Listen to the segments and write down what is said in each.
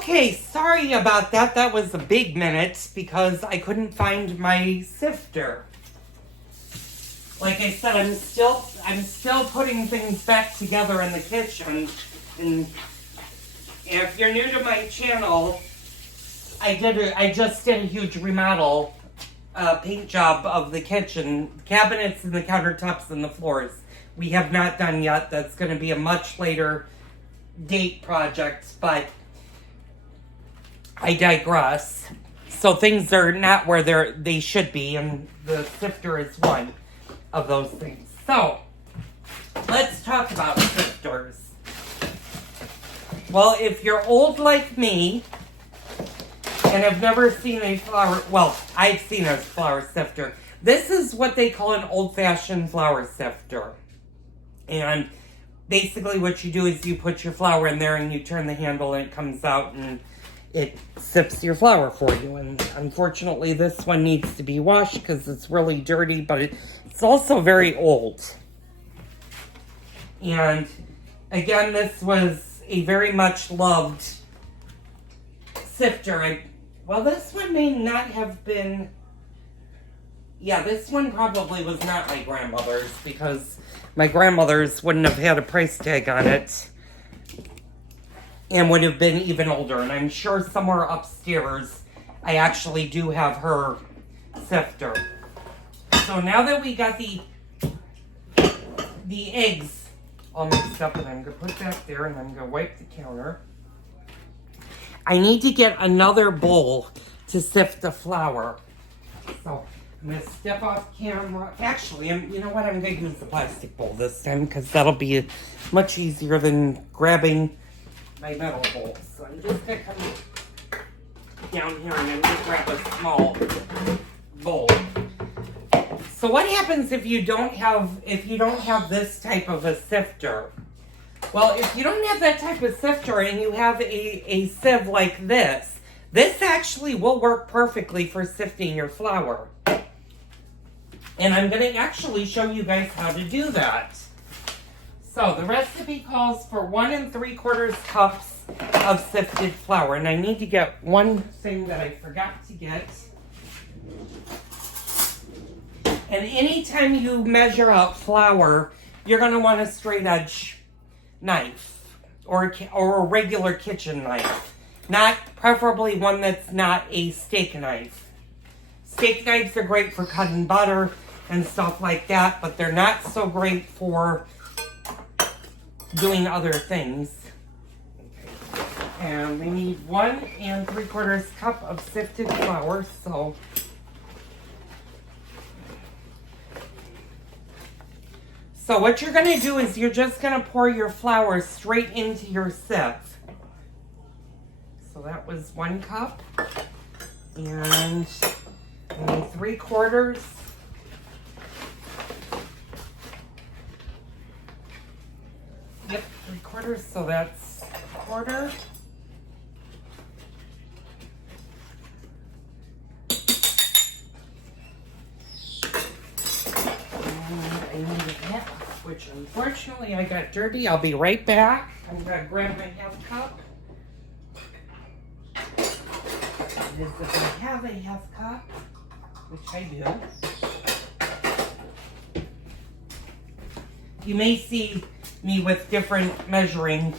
Okay, sorry about that. That was a big minute because I couldn't find my sifter. Like I said, I'm still putting things back together in the kitchen. And if you're new to my channel, I just did a huge remodel, paint job of the kitchen, cabinets and the countertops and the floors. We have not done yet. That's going to be a much later date project, but I digress. So things are not where they should be, and the sifter is one of those things. So let's talk about sifters. Well, if you're old like me and have never seen a flour, well, I've seen a flour sifter. This is what they call an old-fashioned flour sifter. And basically what you do is you put your flour in there and you turn the handle and it comes out and it sifts your flour for you. And unfortunately this one needs to be washed because it's really dirty, but it's also very old. And again, this was a very much loved sifter. Well, this one may not have been, yeah, this one probably was not my grandmother's because my grandmother's wouldn't have had a price tag on it and would have been even older. And I'm sure somewhere upstairs I actually do have her sifter. So now that we got the eggs all mixed up, and I'm going to put that there and I'm going to wipe the counter. I need to get another bowl to sift the flour. So I'm going to step off camera. Actually, you know what? I'm going to use the plastic bowl this time because that'll be much easier than grabbing my metal bowl. So I'm just going to come down here and I'm going to grab a small bowl. So what happens if you don't have this type of a sifter? Well, if you don't have that type of sifter and you have a sieve like this actually will work perfectly for sifting your flour. And I'm going to actually show you guys how to do that. So the recipe calls for 1 3/4 cups of sifted flour. And I need to get one thing that I forgot to get. And anytime you measure out flour, you're going to want a straight edge knife or a regular kitchen knife. Preferably one that's not a steak knife. Steak knives are great for cutting butter and stuff like that, but they're not so great for doing other things. Okay. And we need 1 3/4 cup of sifted flour, So what you're going to do is you're just going to pour your flour straight into your sieve. So that was 1 cup. And 3/4. Yep, 3/4, so that's 1/4. And I need a half, which unfortunately I got dirty. I'll be right back. I'm going to grab my half cup. If I have a half cup, which I do, you may see me with different measuring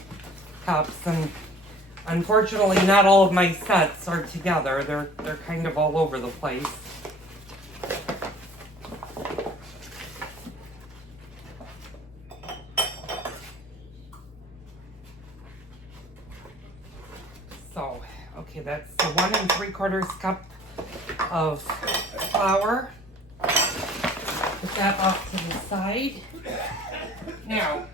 cups, and unfortunately not all of my sets are together. They're kind of all over the place. So, okay, that's the 1 3/4 cup of flour. Put that off to the side. Now,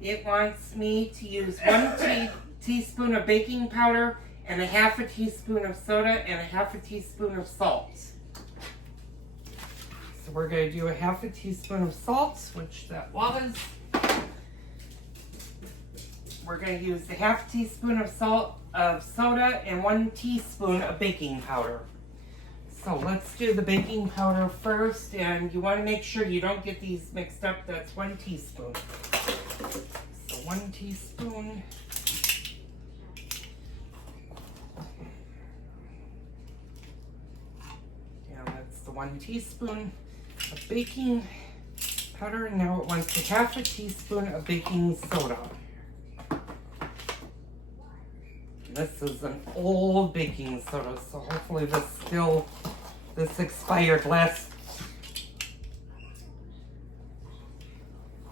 it wants me to use 1 teaspoon of baking powder and a 1/2 teaspoon of soda and a 1/2 teaspoon of salt. So we're going to do a 1/2 teaspoon of salt, which that was. We're going to use a 1/2 teaspoon of soda and 1 teaspoon of baking powder. So let's do the baking powder first, and you want to make sure you don't get these mixed up. That's 1 teaspoon. So 1 teaspoon. 1 teaspoon of baking powder. Now it wants a half a teaspoon of baking soda. This is an old baking soda, so hopefully this expired last.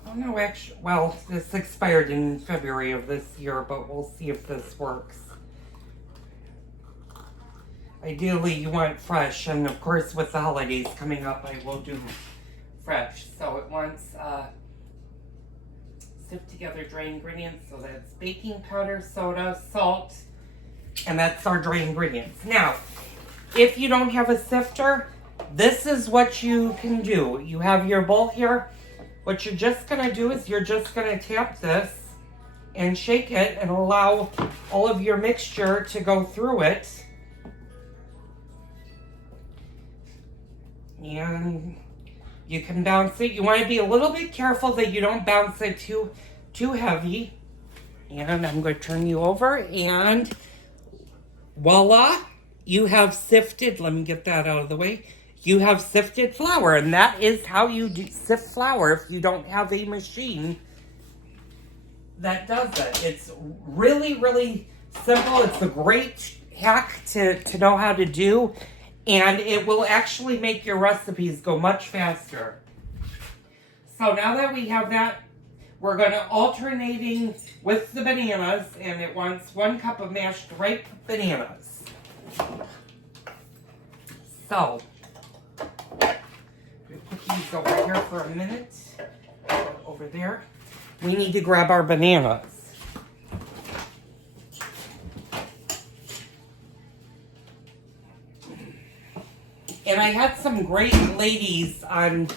Oh no, actually, well, this expired in February of this year, but we'll see if this works. Ideally, you want fresh, and of course, with the holidays coming up, I will do fresh. So it wants sift together dry ingredients. So that's baking powder, soda, salt, and that's our dry ingredients. Now, if you don't have a sifter, this is what you can do. You have your bowl here. What you're just going to do is you're just going to tap this and shake it and allow all of your mixture to go through it. And you can bounce it. You want to be a little bit careful that you don't bounce it too heavy. And I'm going to turn you over, and voila, you have sifted. Let me get that out of the way. You have sifted flour, and that is how you sift flour if you don't have a machine that does it. It's really, really simple. It's a great hack to know how to do, and it will actually make your recipes go much faster. So now that we have that, we're going to alternating with the bananas, and it wants 1 cup of mashed ripe bananas. So, we put these over here for a minute. Over there. We need to grab our bananas. And I had some great ladies on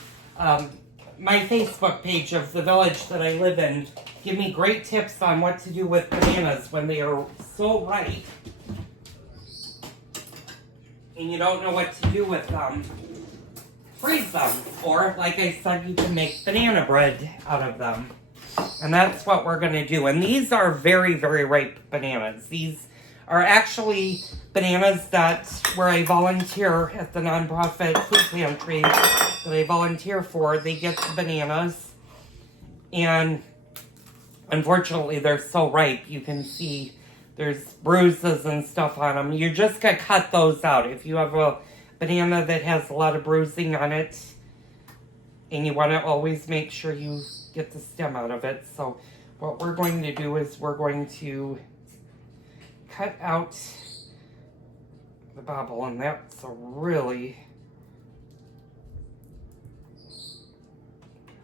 my Facebook page of the village that I live in give me great tips on what to do with bananas when they are so ripe and you don't know what to do with them. Freeze them, or like I said, you can make banana bread out of them. And that's what we're going to do. And these are very, very ripe bananas. These are actually bananas that where I volunteer at the nonprofit food pantry that I volunteer for. They get the bananas, and unfortunately they're so ripe. You can see there's bruises and stuff on them. You just got to cut those out. If you have a banana that has a lot of bruising on it, and you want to always make sure you get the stem out of it. So what we're going to do is we're going to cut out the bobble, and that's a really,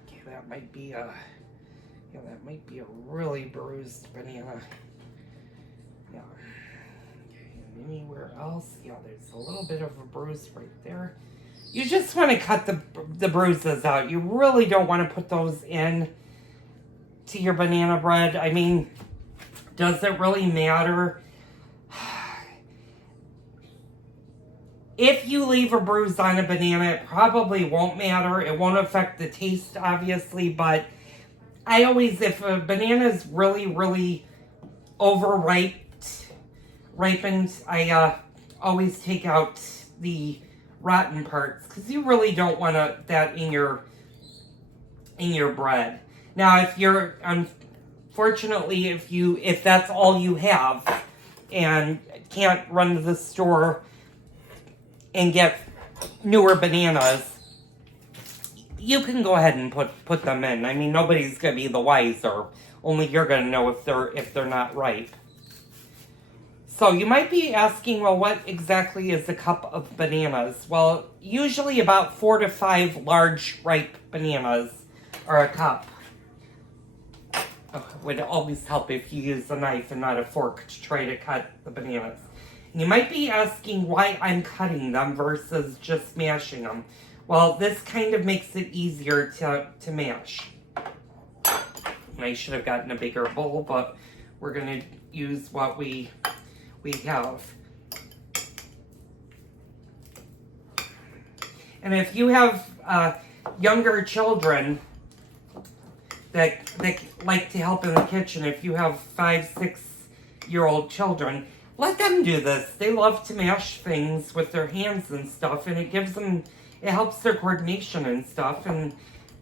okay, that might be a really bruised banana. Yeah. Okay, and anywhere else, yeah, there's a little bit of a bruise right there. You just want to cut the bruises out. You really don't want to put those in to your banana bread. I mean, does it really matter? If you leave a bruise on a banana, it probably won't matter. It won't affect the taste, obviously, but I always, if a banana is really, really ripened, I always take out the rotten parts, because you really don't want that in your bread. Now, if you're, unfortunately, if that's all you have and can't run to the store and get newer bananas, you can go ahead and put them in. I mean, nobody's gonna be the wiser. Only you're gonna know if they're not ripe. So you might be asking, well, what exactly is a cup of bananas? Well, usually about 4 to 5 large ripe bananas are a cup. It would always help if you use a knife and not a fork to try to cut the bananas. And you might be asking why I'm cutting them versus just mashing them. Well, this kind of makes it easier to mash. I should have gotten a bigger bowl, but we're going to use what we have. And if you have younger children that like to help in the kitchen, if you have 5-6-year-old children, let them do this. They love to mash things with their hands and stuff, and it gives them it helps their coordination and stuff, and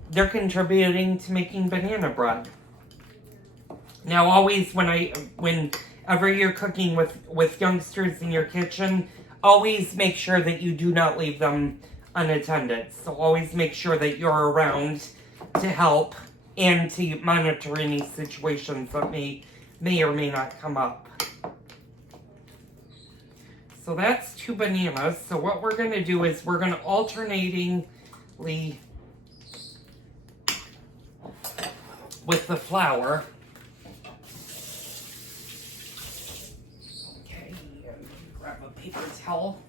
they're contributing to making banana bread. Now, always whenever you're cooking with youngsters in your kitchen, always make sure that you do not leave them unattended. So always make sure that you're around to help and to monitor any situations that may or may not come up. So that's 2 bananas. So what we're going to do is we're going to alternatingly with the flour. Okay, grab a paper towel.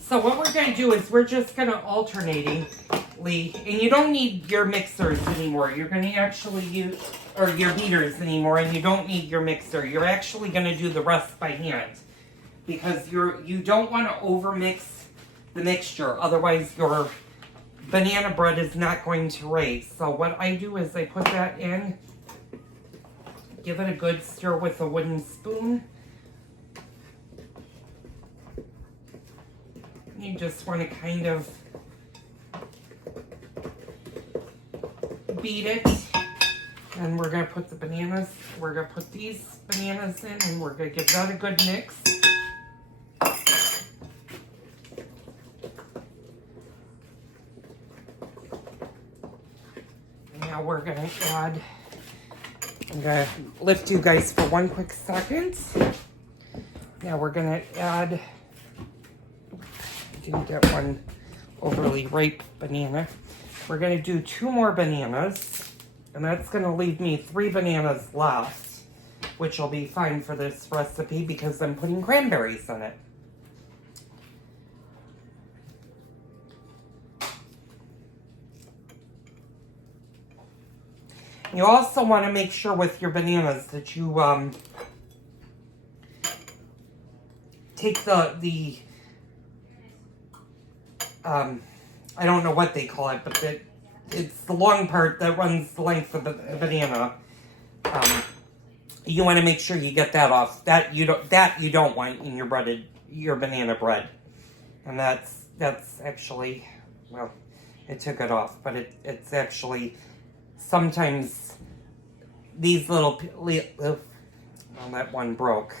So what we're going to do is we're just going to alternatingly, and you don't need your mixers anymore. You're going to actually use, or your beaters anymore, and you don't need your mixer. You're actually going to do the rest by hand because you don't want to overmix the mixture. Otherwise, your banana bread is not going to raise. So what I do is I put that in, give it a good stir with a wooden spoon. You just want to kind of beat it. And we're going to put we're going to put these bananas in, and we're going to give that a good mix. Now we're going to add, I'm going to lift you guys for one quick second. Now we're going to add, I didn't get one overly ripe banana. We're going to do 2 more bananas, and that's going to leave me 3 bananas left, which will be fine for this recipe because I'm putting cranberries in it. You also want to make sure with your bananas that you take the I don't know what they call it, but it's the long part that runs the length of the banana. You want to make sure you get that off. That you don't want in your banana bread, and that's actually, well, it took it off, but it's actually sometimes these little well, that one broke.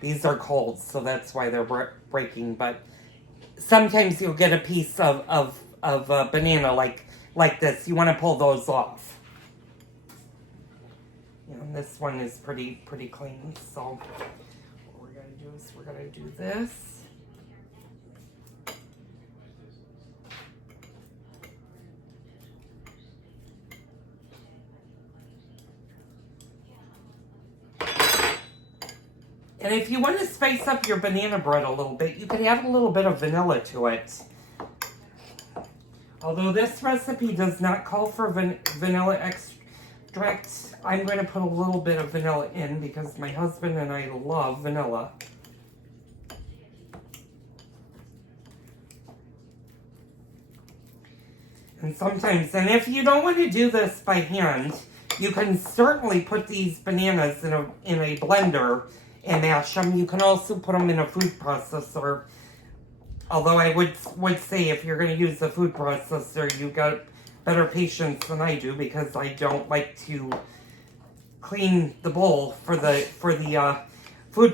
These are cold, so that's why they're breaking. But sometimes you'll get a piece of banana like this. You want to pull those off. And this one is pretty clean. So what we're going to do is we're going to do this. And if you want to spice up your banana bread a little bit, you could add a little bit of vanilla to it. Although this recipe does not call for vanilla extract, I'm going to put a little bit of vanilla in because my husband and I love vanilla. And sometimes, and if you don't want to do this by hand, you can certainly put these bananas in a blender and mash them. You can also put them in a food processor. Although I would say if you're going to use a food processor, you got better patience than I do because I don't like to clean the bowl for the food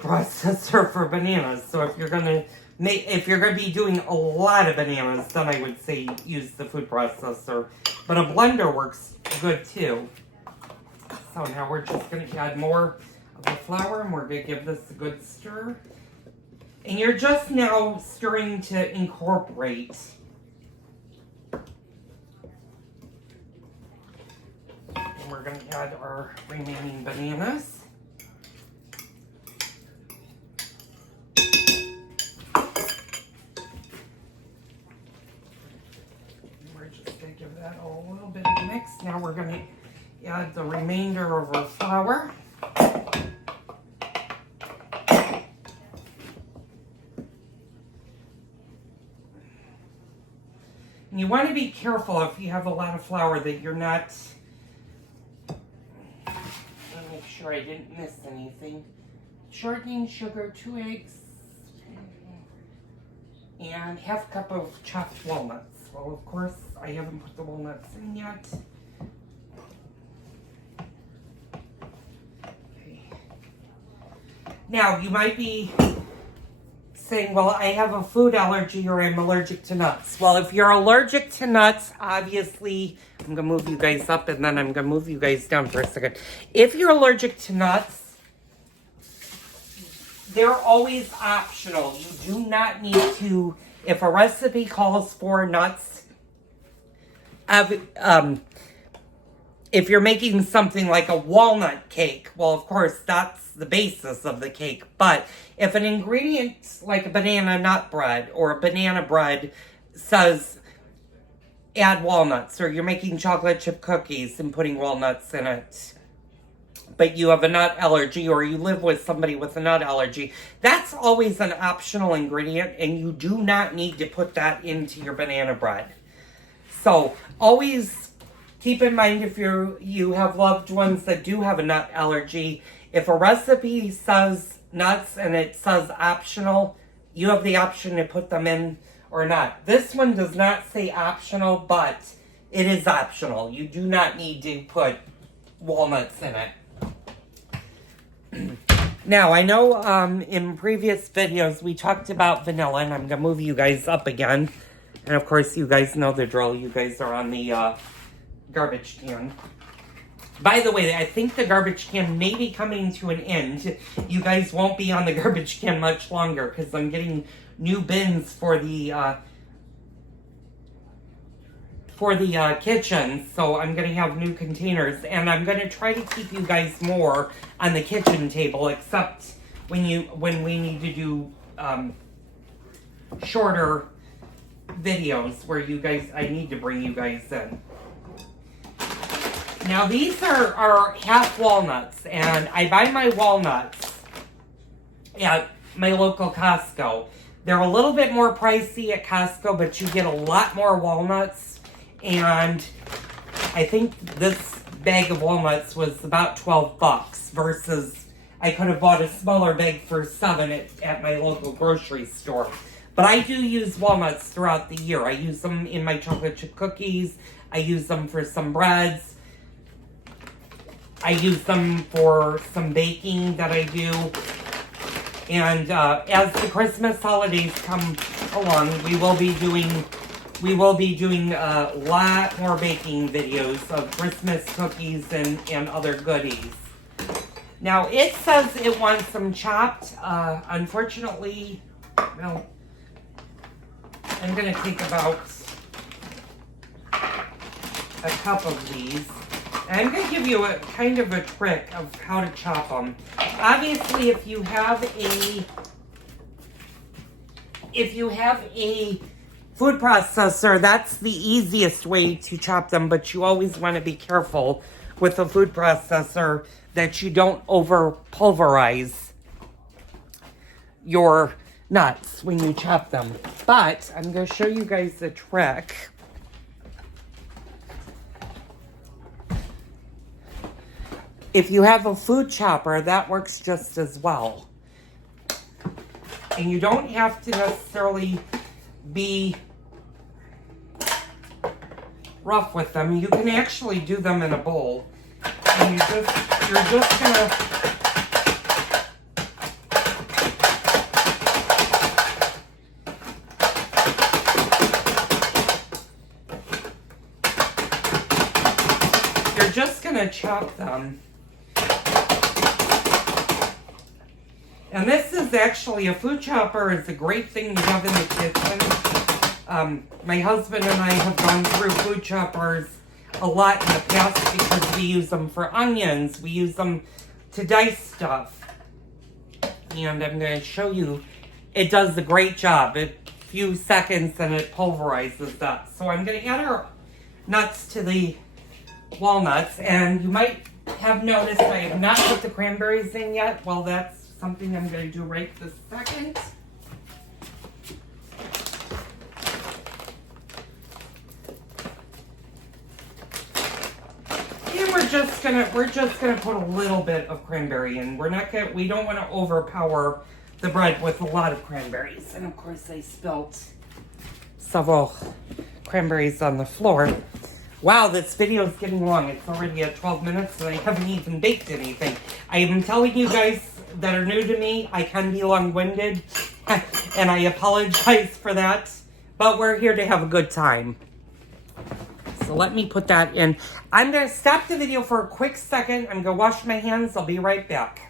processor for bananas. So if you're going to be doing a lot of bananas, then I would say use the food processor. But a blender works good too. So now we're just going to add more of the flour, and we're going to give this a good stir. And you're just now stirring to incorporate. And we're going to add our remaining bananas. We're just going to give that a little bit of a mix. Now we're going to add the remainder of our flour. And you want to be careful if you have a lot of flour that you're not, let me make sure I didn't miss anything. Shortening sugar, 2 eggs, and half a cup of chopped walnuts. Well, of course, I haven't put the walnuts in yet. Okay. Now, you might be saying, well, I have a food allergy or I'm allergic to nuts. Well, if you're allergic to nuts, obviously, I'm going to move you guys up and then I'm going to move you guys down for a second. If you're allergic to nuts, they're always optional. You do not need to, if a recipe calls for nuts, if you're making something like a walnut cake, well, of course, that's the basis of the cake. But if an ingredient like a banana nut bread or a banana bread says add walnuts, or you're making chocolate chip cookies and putting walnuts in it, but you have a nut allergy or you live with somebody with a nut allergy, that's always an optional ingredient and you do not need to put that into your banana bread. So always keep in mind, if you have loved ones that do have a nut allergy, if a recipe says nuts and it says optional, you have the option to put them in or not. This one does not say optional, but it is optional. You do not need to put walnuts in it. Now, I know in previous videos we talked about vanilla, and I'm going to move you guys up again. And of course, you guys know the drill. You guys are on the garbage can. By the way, I think the garbage can may be coming to an end. You guys won't be on the garbage can much longer because I'm getting new bins for the kitchen. So I'm going to have new containers. And I'm going to try to keep you guys more on the kitchen table, except when we need to do shorter videos where I need to bring you guys in. Now these are half walnuts, and I buy my walnuts at my local Costco. They're a little bit more pricey at Costco, but you get a lot more walnuts, and I think this bag of walnuts was about 12 bucks versus I could have bought a smaller bag for $7 at my local grocery store. But I do use walnuts throughout the year. I use them in my chocolate chip cookies. I use them for some breads. I use them for some baking that I do. And as the Christmas holidays come along, we will be doing a lot more baking videos of Christmas cookies and other goodies. Now, it says it wants them chopped. Unfortunately, well, I'm going to take about a cup of these. And I'm going to give you a kind of a trick of how to chop them. Obviously, if you have a food processor, that's the easiest way to chop them, but you always want to be careful with a food processor that you don't over pulverize your nuts when you chop them. But I'm going to show you guys a trick. If you have a food chopper, that works just as well. And you don't have to necessarily be rough with them. You can actually do them in a bowl. And you're just gonna chop them. And this is actually, a food chopper is a great thing to have in the kitchen. My husband and I have gone through food choppers a lot in the past because we use them for onions. We use them to dice stuff. And I'm going to show you, it does a great job. A few seconds and it pulverizes that. So I'm going to add our nuts to the walnuts. And you might have noticed I have not put the cranberries in yet. Well, that's something I'm going to do right this second. And we're just gonna put a little bit of cranberry in. We don't want to overpower the bread with a lot of cranberries. And of course I spilt several cranberries on the floor. Wow, this video is getting long. It's already at 12 minutes and I haven't even baked anything. I am telling you guys that are new to me, I can be long-winded and I apologize for that, but we're here to have a good time. So let me put that in. I'm going to stop the video for a quick second. I'm going to wash my hands. I'll be right back.